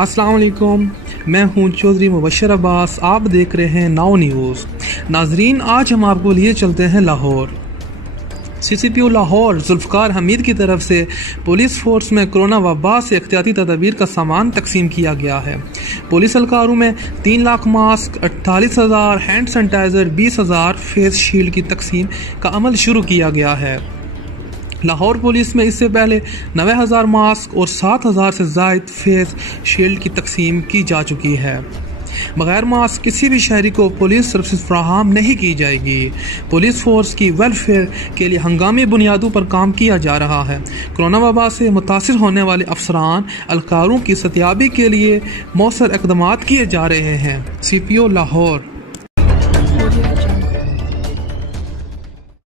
अस्सलाम वालेकुम, मैं हूं चौधरी मुबशर अब्बास। आप देख रहे हैं नाउ न्यूज़। नाजरीन, आज हम आपको लिए चलते हैं लाहौर। CCPO लाहौर जुल्फ़कार हमीद की तरफ से पुलिस फोर्स में कोरोना वबा से एहतियाती तदबीर का सामान तकसीम किया गया है। पुलिस एहलकारों में 3 lakh mask, 48,000 hand sanitiser, 20,000 face shield की तकसीम का अमल शुरू किया गया है। लाहौर पुलिस में इससे पहले 90,000 मास्क और 7,000 से ज़ायद फेस शील्ड की तकसीम की जा चुकी है। बगैर मास्क किसी भी शहरी को पुलिस सर्विस फराहम नहीं की जाएगी। पुलिस फोर्स की वेलफेयर के लिए हंगामी बुनियादों पर काम किया जा रहा है। कोरोना वबा से मुतासिर होने वाले अफसरान एहलकारों की सत्याबी के लिए मौसर इक़दामात किए जा रहे हैं। CPO लाहौर।